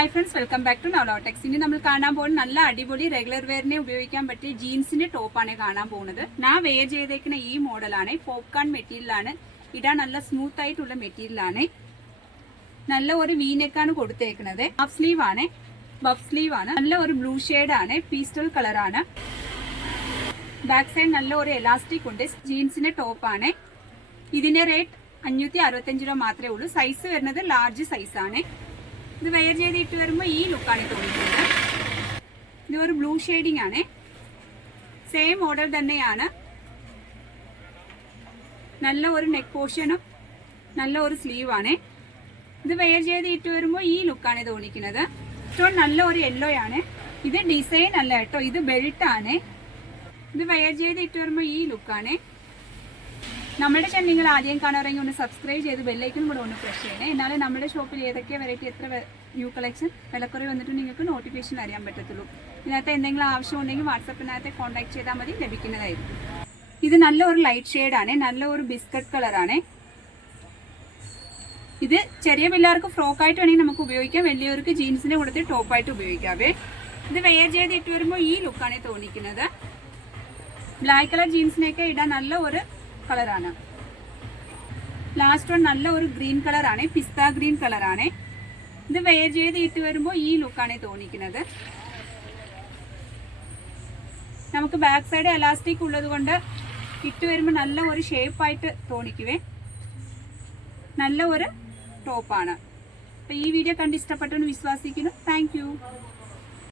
Hi friends, welcome back to നവലോടെക്സ്. ഇനി നമ്മൾ കാണാൻ പോകുന്ന നല്ല അടിപൊളി റെഗുലർ വെയറിനെ ഉപയോഗിക്കാൻ പറ്റിയ ജീൻസിന്റെ ടോപ്പാണ് കാണാൻ പോകുന്നത്. ഞാൻ വെയർ ചെയ്തേക്കുന്ന ഈ മോഡലാണ്. പോപ്കോൺ മെറ്റീരിയലാണ്. ഇടാൻ നല്ല സ്മൂത്ത് ആയിട്ടുള്ള മെറ്റീരിയലാണ്. നല്ല ഒരു വീനെക്കാണ് കൊടുത്തേക്കുന്നത്. ഹാഫ് സ്ലീവ് ആണ്, ബഫ് സ്ലീവ് ആണ്. നല്ല ഒരു ബ്ലൂ ഷെയ്ഡ് ആണ്, പീസ്റ്റൽ കളറാണ്. ബാക്ക് സൈഡ് നല്ല ഒരു എലാസ്റ്റിക് ഉണ്ട്. ജീൻസിന്റെ ടോപ്പാണ്. ഇതിന്റെ റേറ്റ് 565 രൂപ മാത്രമേ ഉള്ളൂ. സൈസ് വരുന്നത് ലാർജ് സൈസ് ആണ്. ഇത് വെയർ ചെയ്തിട്ട് വരുമ്പോൾ ഈ ലുക്കാണ് തോന്നിക്കുന്നത്. ഇത് ഒരു ബ്ലൂ ഷെയ്ഡിങ് ആണ്. സെയിം മോഡൽ തന്നെയാണ്. നല്ല ഒരു നെക്ക് പോർഷനും നല്ല ഒരു സ്ലീവ് ആണ്. ഇത് വെയർ ചെയ്തിട്ട് വരുമ്പോൾ ഈ ലുക്കാണ് തോന്നിക്കുന്നത്. സ്റ്റോൺ നല്ല ഒരു യെല്ലോ ആണ്. ഇത് ഡിസൈൻ അല്ല കേട്ടോ, ഇത് ബെൽറ്റ് ആണ്. ഇത് വെയർ ചെയ്തിട്ട് വരുമ്പോൾ ഈ ലുക്കാണ്. നമ്മുടെ ചാനൽ നിങ്ങൾ ആദ്യം കാണാറെങ്കിൽ ഒന്ന് സബ്സ്ക്രൈബ് ചെയ്ത് ബെല്ലൈക്കനും കൂടെ ഒന്ന് പ്രസ് ചെയ്യണേ. എന്നാലേ നമ്മുടെ ഷോപ്പിൽ ഏതൊക്കെ വെറൈറ്റി, എത്ര ന്യൂ കളക്ഷൻ, വിലക്കുറവ് വന്നിട്ട് നിങ്ങൾക്ക് നോട്ടിഫിക്കേഷൻ അറിയാൻ പറ്റത്തുള്ളൂ. ഇതിനകത്ത് എന്തെങ്കിലും ആവശ്യം ഉണ്ടെങ്കിൽ വാട്സപ്പിനകത്ത് കോൺടാക്ട് ചെയ്താൽ മതി, ലഭിക്കുന്നതായിരിക്കും. ഇത് നല്ല ഒരു ലൈറ്റ് ഷെയ്ഡാണ്. നല്ല ഒരു ബിസ്ക്കറ്റ് കളറാണ്. ഇത് ചെറിയ പിള്ളേർക്ക് ഫ്രോക്കായിട്ട് വേണമെങ്കിൽ നമുക്ക് ഉപയോഗിക്കാം. വലിയവർക്ക് ജീൻസിന്റെ കൂടെ ടോപ്പായിട്ട് ഉപയോഗിക്കാവേ. ഇത് വെയർ ചെയ്ത് ഇട്ട് വരുമ്പോൾ ഈ ലുക്കാണ് തോന്നിക്കുന്നത്. ബ്ലാക്ക് കളർ ജീൻസിനൊക്കെ ഇടാൻ നല്ല ഒരു കളറാണ്. ലാസ്റ്റ് വൺ നല്ല ഒരു ഗ്രീൻ കളറാണ്, പിസ്ത ഗ്രീൻ കളറാണ്. ഇത് വെയർ ചെയ്ത് ഇട്ട് വരുമ്പോൾ ഈ ലുക്കാണ് തോന്നിക്കുന്നത്. നമുക്ക് ബാക്ക് സൈഡ് എലാസ്റ്റിക് ഉള്ളത് കൊണ്ട് ഇട്ട് വരുമ്പോൾ നല്ല ഒരു ഷേപ്പായിട്ട് തോന്നിക്കുവേ. നല്ല ഒരു ടോപ്പാണ്. അപ്പൊ ഈ വീഡിയോ കണ്ട് ഇഷ്ടപ്പെട്ടെന്ന് വിശ്വസിക്കുന്നു. Thank you.